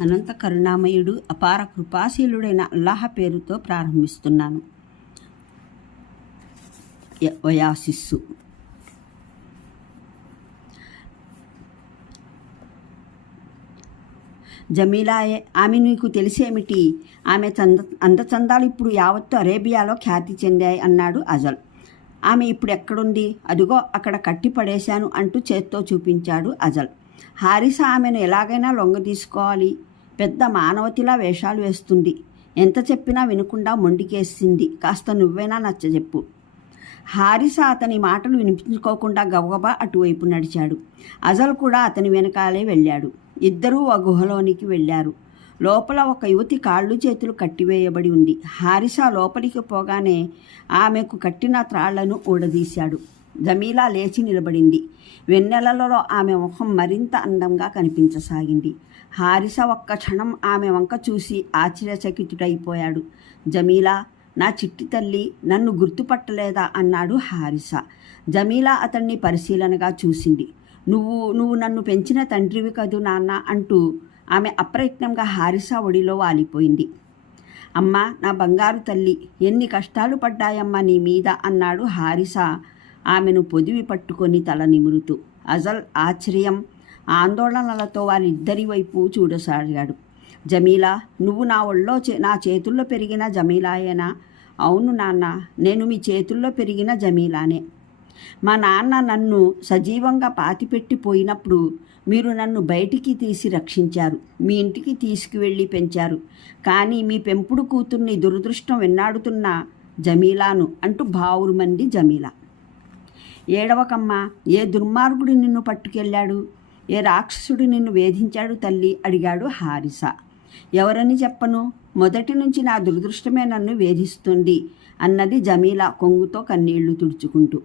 అనంత కరుణామయుడు అపార కృపాశీలుడైన అల్లాహ పేరుతో ప్రారంభిస్తున్నాను. య- వయాసిస్సు. జమీలాయే ఆమె నీకు తెలిసేమిటి? ఆమె చంద అందచందాలు ఇప్పుడు యావత్తు అరేబియాలో ఖ్యాతి చెందాయి అన్నాడు అజల్. ఆమె ఇప్పుడు ఎక్కడుంది? అదిగో అక్కడ కట్టి పడేశాను అంటూ చేత్తో చూపించాడు అజల్. హారిస ఆమెను ఎలాగైనా లొంగ తీసుకోవాలి. పెద్ద మానవతిలా వేషాలు వేస్తుంది. ఎంత చెప్పినా వినకుండా మొండికేసింది. కాస్త నువ్వైనా నచ్చజెప్పు హారిస అతని మాటలు వినిపించుకోకుండా గబగబా అటువైపు నడిచాడు. అజల్ కూడా అతని వెనకాలే వెళ్ళాడు. ఇద్దరూ ఆ గుహలోనికి వెళ్ళారు. లోపల ఒక యువతి కాళ్ళు చేతులు కట్టివేయబడి ఉంది. హారిస లోపలికి పోగానే ఆమెకు కట్టిన త్రాళ్ళను ఊడదీశాడు. జమీలా లేచి నిలబడింది. వెన్నెలలో ఆమె ముఖం మరింత అందంగా కనిపించసాగింది. హారిస ఒక్క క్షణం ఆమె వంక చూసి ఆశ్చర్యచకితుడైపోయాడు. జమీలా నా చిట్టి తల్లి నన్ను గుర్తుపట్టలేదా? అన్నాడు హారిస. జమీలా అతన్ని పరిశీలనగా చూసింది. నువ్వు నువ్వు నన్ను పెంచిన తండ్రివి కదూ నాన్న? అంటూ ఆమె అప్రయత్నంగా హారిస ఒడిలో వాలిపోయింది. అమ్మా నా బంగారు తల్లి ఎన్ని కష్టాలు పడ్డాయమ్మా నీ మీద? అన్నాడు హారిస. ఆమెను పొదివి పట్టుకొని తల నిమురుతూ అజల్ ఆశ్చర్యం ఆందోళనలతో వారిద్దరి వైపు చూడసాగాడు. జమీలా నువ్వు నా ఒళ్ళో చే నా చేతుల్లో పెరిగిన జమీలాయేనా? అవును నాన్న నేను మీ చేతుల్లో పెరిగిన జమీలానే. మా నాన్న నన్ను సజీవంగా పాతిపెట్టి పోయినప్పుడు మీరు నన్ను బయటికి తీసి రక్షించారు మీ ఇంటికి తీసుకువెళ్ళి పెంచారు. కానీ మీ పెంపుడు కూతుర్ని దురదృష్టం వెన్నాడుతున్న జమీలాను అంటూ బావురు మంది జమీలా. ఏడవకమ్మా ఏ దుర్మార్గుడు నిన్ను పట్టుకెళ్ళాడు? ఏ రాక్షసుడు నిన్ను వేధించాడు తల్లి? అడిగాడు హారిస. ఎవరని చెప్పను? మొదటి నుంచి నా దురదృష్టమే నన్ను వేధిస్తుంది అన్నది జమీల కొంగుతో కన్నీళ్ళు తుడుచుకుంటూ.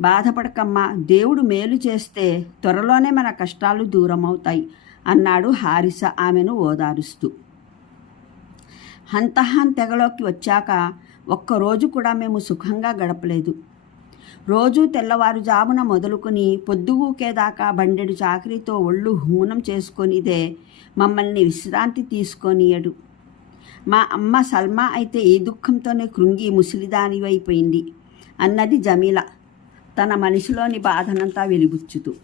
బాధపడకమ్మా దేవుడు మేలు చేస్తే త్వరలోనే మన కష్టాలు దూరమవుతాయి అన్నాడు హారిస ఆమెను ఓదారుస్తూ. హంతహాన్ తెగలోకి వచ్చాక ఒక్కరోజు కూడా మేము సుఖంగా గడపలేదు. రోజూ తెల్లవారుజామున మొదలుకొని పొద్దుగూకేదాకా బండెడు చాకరీతో ఒళ్ళు హూనం చేసుకొనిదే మమ్మల్ని విశ్రాంతి తీసుకొనియడు. మా అమ్మ సల్మా అయితే ఈ దుఃఖంతోనే కృంగి ముసిలిదానివైపోయింది. అన్నది జమీల. తన మనసులోని బాధనంతా వెలిబుచ్చుతూ.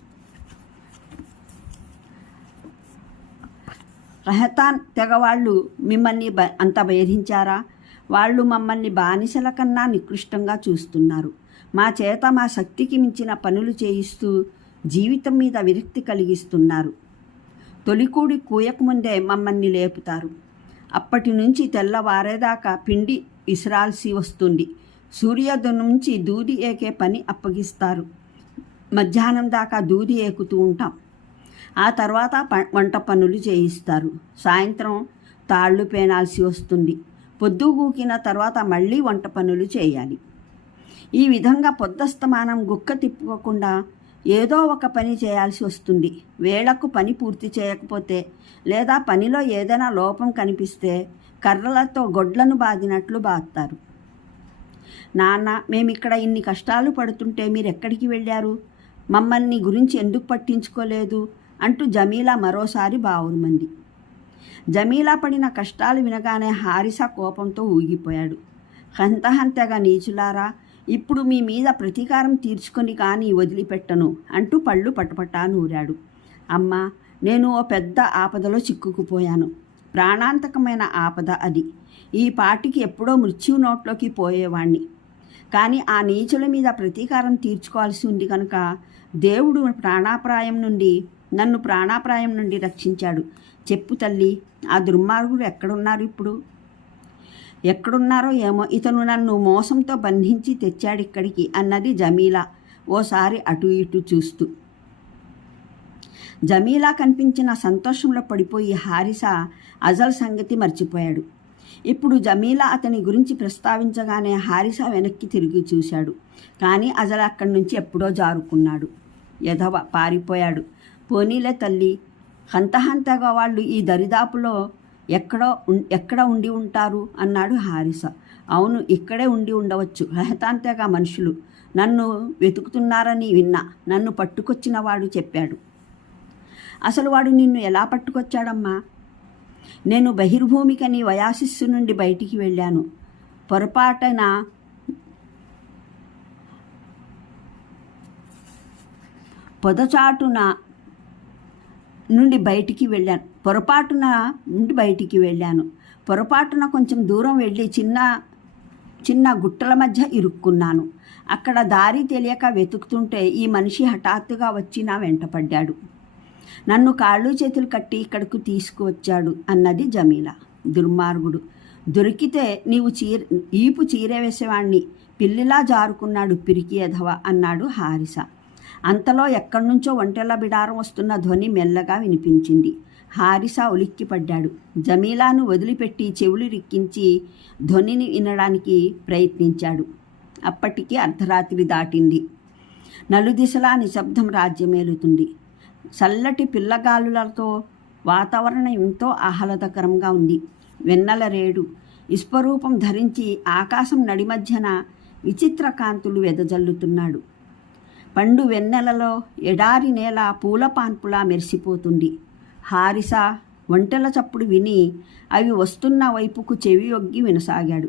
రహతాన్ తెగవాళ్ళు మిమ్మల్ని బ అంత వేధించారా వాళ్ళు మమ్మల్ని బానిసల కన్నా నికృష్టంగా చూస్తున్నారు. మా చేత మా శక్తికి మించిన పనులు చేయిస్తూ జీవితం మీద విరక్తి కలిగిస్తున్నారు. తొలికూడి కూయకముందే మమ్మల్ని లేపుతారు. అప్పటి నుంచి తెల్లవారేదాకా పిండి విసిరాల్సి వస్తుంది. సూర్యోదయం నుంచి దూది ఏకే పని అప్పగిస్తారు. మధ్యాహ్నం దాకా దూది ఏకుతూ ఉంటాం. ఆ తర్వాత ప- వంట పనులు చేయిస్తారు. సాయంత్రం తాళ్ళు పేనాల్సి వస్తుంది. పొద్దుగూకిన తర్వాత మళ్ళీ వంట పనులు చేయాలి. ఈ విధంగా పొద్దస్తమానం గుక్క తిప్పుకోకుండా ఏదో ఒక పని చేయాల్సి వస్తుంది. వేళకు పని పూర్తి చేయకపోతే లేదా పనిలో ఏదైనా లోపం కనిపిస్తే కర్రలతో గొడ్లను బాదినట్లు బాగుతారు నాన్న మేమిక్కడ ఇన్ని కష్టాలు పడుతుంటే మీరు ఎక్కడికి వెళ్ళారు? మమ్మల్ని గురించి ఎందుకు పట్టించుకోలేదు? అంటూ జమీలా మరోసారి బావురుమంది. జమీలా పడిన కష్టాలు వినగానే హారిస కోపంతో ఊగిపోయాడు. హంతహంతగా నీచులారా ఇప్పుడు మీ మీద ప్రతీకారం తీర్చుకొని కానీ వదిలిపెట్టను అంటూ పళ్ళు పటపటా నూరాడు. అమ్మా నేను ఓ పెద్ద ఆపదలో చిక్కుకుపోయాను. ప్రాణాంతకమైన ఆపద అది. ఈ పాటికి ఎప్పుడో మృత్యు నోట్లోకి పోయేవాణ్ణి. కానీ ఆ నీచుల మీద ప్రతీకారం తీర్చుకోవాల్సి ఉంది కనుక దేవుడు ప్రాణాప్రాయం నుండి నన్ను ప్రాణాప్రాయం నుండి రక్షించాడు. చెప్పు తల్లి ఆ దుర్మార్గుడు ఎక్కడున్నారు ఇప్పుడు? ఎక్కడున్నారో ఏమో ఇతను నన్ను మోసంతో బంధించి తెచ్చాడిక్కడికి అన్నది జమీలా. ఓసారి అటు ఇటు చూస్తూ. జమీలా కనిపించిన సంతోషంలో పడిపోయి హారిస అజల్ సంగతి మర్చిపోయాడు. ఇప్పుడు జమీలా అతని గురించి ప్రస్తావించగానే హారిస వెనక్కి తిరిగి చూశాడు. కానీ అజల్ అక్కడి నుంచి ఎప్పుడో జారుకున్నాడు. యధవ పారిపోయాడు. పోనీలే తల్లి హంతహంతగా వాళ్ళు ఈ దరిదాపులో ఎక్కడో ఉం- ఎక్కడ ఉండి ఉంటారు? అన్నాడు హారిస. అవును ఇక్కడే ఉండి ఉండవచ్చు. రహతాంతగా మనుషులు. నన్ను వెతుకుతున్నారని విన్నా. నన్ను పట్టుకొచ్చిన వాడు చెప్పాడు. అసలు వాడు నిన్ను ఎలా పట్టుకొచ్చాడమ్మా? నేను బహిర్భూమికని వయాసిస్సు నుండి బయటికి వెళ్ళాను. పొరపాటున పొదచాటున నుండి బయటికి వెళ్ళాను. పొరపాటున ఇంటి బయటికి వెళ్ళాను. పొరపాటున కొంచెం దూరం వెళ్ళి చిన్న చిన్న గుట్టల మధ్య ఇరుక్కున్నాను. అక్కడ దారి తెలియక వెతుకుతుంటే ఈ మనిషి హఠాత్తుగా వచ్చి నా వెంటపడ్డాడు నన్ను కాళ్ళు చేతులు కట్టి ఇక్కడకు తీసుకువచ్చాడు అన్నది జమీల. దుర్మార్గుడు. దొరికితే నీవు చీర ఈపు చీరవేసేవాణ్ణి పిల్లిలా జారుకున్నాడు పిరికి ఎధవ అన్నాడు హారిస. అంతలో ఎక్కడి నుంచో ఒంటెల బిడారం వస్తున్న ధ్వని మెల్లగా వినిపించింది. హారిస ఉలిక్కిపడ్డాడు. జమీలాను వదిలిపెట్టి చెవులు రిక్కించి ధ్వనిని వినడానికి ప్రయత్నించాడు. అప్పటికీ అర్ధరాత్రి దాటింది. నలుదిశలా నిశ్శబ్దం రాజ్యమేలుతుంది. చల్లటి పిల్లగాలులతో వాతావరణం ఎంతో ఆహ్లాదకరంగా ఉంది. వెన్నెల రేడు. ఇష్పరూపం ధరించి ఆకాశం నడిమధ్యన విచిత్ర కాంతులు వెదజల్లుతున్నాడు. పండు వెన్నెలలో ఎడారి నేల పూల పాన్పులా మెరిసిపోతుంది. హారిస ఒంటెల చప్పుడు విని అవి వస్తున్న వైపుకు చెవి ఒగ్గి వినసాగాడు.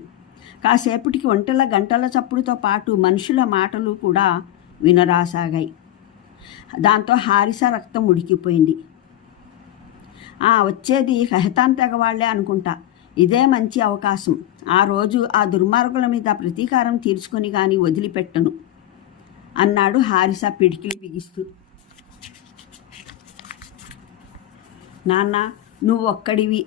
కాసేపటికి ఒంటెల గంటల చప్పుడుతో పాటు మనుషుల మాటలు కూడా వినరాసాగాయి. దాంతో హారిస రక్తం ఉడికిపోయింది. ఆ వచ్చేది హెహతాన్ తెగవాళ్ళే అనుకుంటా. ఇదే మంచి అవకాశం. ఆ రోజు ఆ దుర్మార్గుల మీద ప్రతీకారం తీర్చుకొని కానీ వదిలిపెట్టను అన్నాడు హారిస పిడికిలి బిగిస్తూ. నాన్న నువ్వు ఒక్కడివి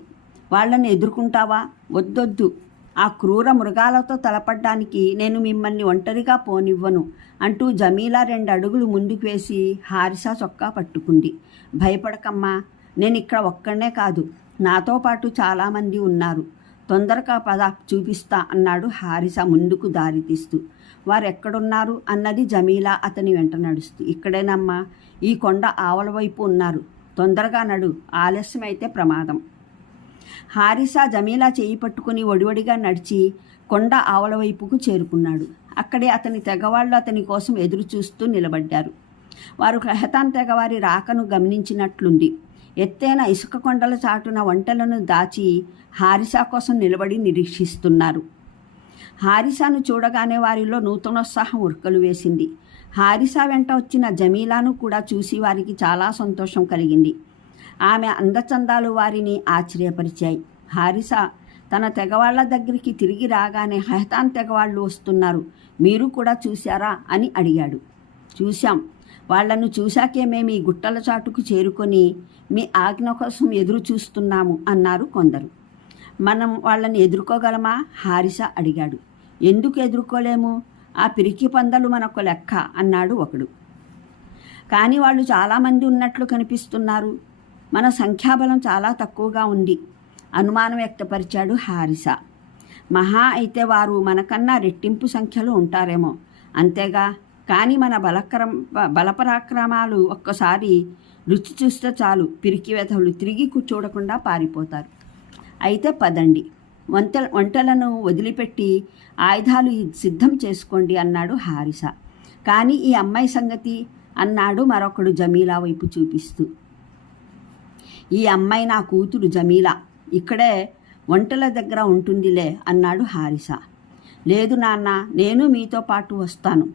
వాళ్ళని ఎదుర్కొంటావా? వద్దొద్దు. ఆ క్రూర మృగాలతో తలపడ్డానికి నేను మిమ్మల్ని ఒంటరిగా పోనివ్వను అంటూ జమీలా రెండు అడుగులు ముందుకు వేసి హారిసా చొక్కా పట్టుకుంది. భయపడకమ్మా నేను ఇక్కడ ఒక్కడనే కాదు. నాతో పాటు చాలామంది ఉన్నారు. తొందరగా పద చూపిస్తా అన్నాడు హారిస ముందుకు దారి తీస్తూ. అన్నది జమీలా అతని వెంట నడుస్తూ. ఇక్కడేనమ్మా ఈ కొండ ఆవల వైపు ఉన్నారు. తొందరగా నడు. ఆలస్యమైతే ప్రమాదం. హారిసా జమీలా చేయి పట్టుకుని ఒడివడిగా నడిచి కొండ ఆవల వైపుకు చేరుకున్నాడు. అక్కడే అతని తెగవాళ్ళు అతని కోసం ఎదురు చూస్తూ నిలబడ్డారు. వారు క్రహతాన్ తెగవారి రాకను గమనించినట్లుంది. ఎత్తైన ఇసుక కొండల చాటున వంటలను దాచి హారిసా కోసం నిలబడి నిరీక్షిస్తున్నారు. హారిసాను చూడగానే వారిలో నూతనోత్సాహం ఉరకలు వేసింది. హారిసా వెంట వచ్చిన జమీలాను కూడా చూసి వారికి చాలా సంతోషం కలిగింది. ఆమె అందచందాలు వారిని ఆశ్చర్యపరిచాయి. హారిస తన తెగవాళ్ళ దగ్గరికి తిరిగి రాగానే హెహతాన్ తెగవాళ్ళు వస్తున్నారు. మీరు కూడా చూశారా? అని అడిగాడు. చూశాం. వాళ్ళను చూశాకే మేము ఈ గుట్టల చాటుకు చేరుకొని మీ ఆజ్ఞ కోసం ఎదురు చూస్తున్నాము అన్నారు కొందరు. మనం వాళ్ళని ఎదుర్కోగలమా? హారిస అడిగాడు. ఎందుకు ఎదుర్కోలేము? ఆ పిరికి పందలు మనకు లెక్క అన్నాడు ఒకడు. కానీ వాళ్ళు చాలామంది ఉన్నట్లు కనిపిస్తున్నారు. మన సంఖ్యాబలం చాలా తక్కువగా ఉంది అనుమానం వ్యక్తపరిచాడు హారిస. మహా అయితే వారు మనకన్నా రెట్టింపు సంఖ్యలో ఉంటారేమో. అంతేగా కానీ మన బలకరం బలపరాక్రమాలు ఒక్కసారి రుచి చూస్తే చాలు పిరికి వెధవులు తిరిగి కూర్చోడకుండా పారిపోతారు. అయితే పదండి వంట వంటలను వదిలిపెట్టి ఆయుధాలు సిద్ధం చేసుకోండి అన్నాడు హారిస. కానీ ఈ అమ్మాయి సంగతి అన్నాడు మరొకడు జమీలా వైపు చూపిస్తూ. ఈ అమ్మాయి నా కూతురు జమీలా ఇక్కడే వంటల దగ్గర ఉంటుందిలే అన్నాడు హారిస. లేదు నాన్న నేను మీతో పాటు వస్తాను.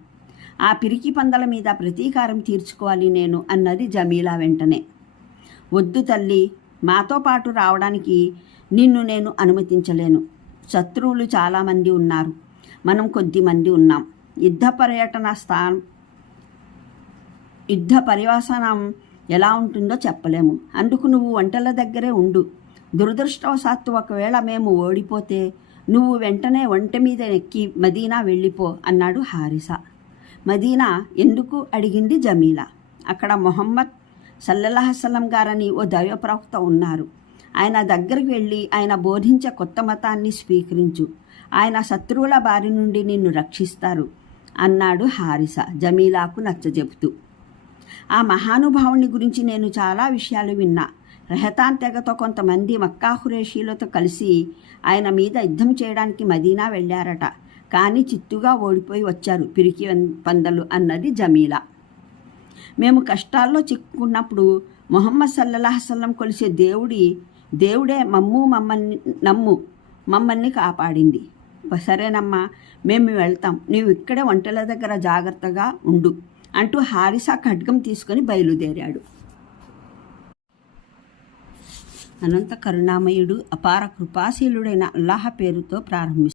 ఆ పిరికి పందల మీద ప్రతీకారం తీర్చుకోవాలి నేను అన్నది జమీలా వెంటనే. వద్దు తల్లి మాతో పాటు రావడానికి నిన్ను నేను అనుమతించలేను. శత్రువులు చాలామంది ఉన్నారు. మనం కొద్దిమంది ఉన్నాం. యుద్ధ పర్యటన స్థానం యుద్ధ పరివాసనం ఎలా ఉంటుందో చెప్పలేము. అందుకు నువ్వు వంటల దగ్గరే ఉండు. దురదృష్టవశాత్తు ఒకవేళ మేము ఓడిపోతే నువ్వు వెంటనే వంట మీద ఎక్కి మదీనా వెళ్ళిపో అన్నాడు హారిస. మదీనా ఎందుకు అడిగింది జమీలా? అక్కడ మొహమ్మద్ సల్లల్లాహసలం గారని ఓ దైవ ప్రవక్త ఉన్నారు. ఆయన దగ్గరికి వెళ్ళి ఆయన బోధించే కొత్త మతాన్ని స్వీకరించు. ఆయన శత్రువుల బారి నుండి నిన్ను రక్షిస్తారు అన్నాడు హారిస. జమీలాకు నచ్చజెబుతూ. ఆ మహానుభావుని గురించి నేను చాలా విషయాలు విన్నా. రెహతాన్ తెగతో కొంతమంది మక్కాహురేషీలతో కలిసి ఆయన మీద యుద్ధం చేయడానికి మదీనా వెళ్ళారట. కానీ చిత్తుగా ఓడిపోయి వచ్చారు పిరికి పందలు అన్నది జమీలా. మేము కష్టాల్లో చిక్కుకున్నప్పుడు మొహమ్మద్ సల్లల్లాహసల్లం కొలిసే దేవుడి దేవుడే మమ్ము మమ్మల్ని నమ్ము మమ్మల్ని కాపాడింది. సరేనమ్మా మేము వెళ్తాం. నీవు ఇక్కడే వంటల దగ్గర జాగ్రత్తగా ఉండు అంటూ హారిసా ఖడ్గం తీసుకొని బయలుదేరాడు. అనంత కరుణామయుడు అపార కృపాశీలుడైన అల్లాహ పేరుతో ప్రారంభిస్తాడు.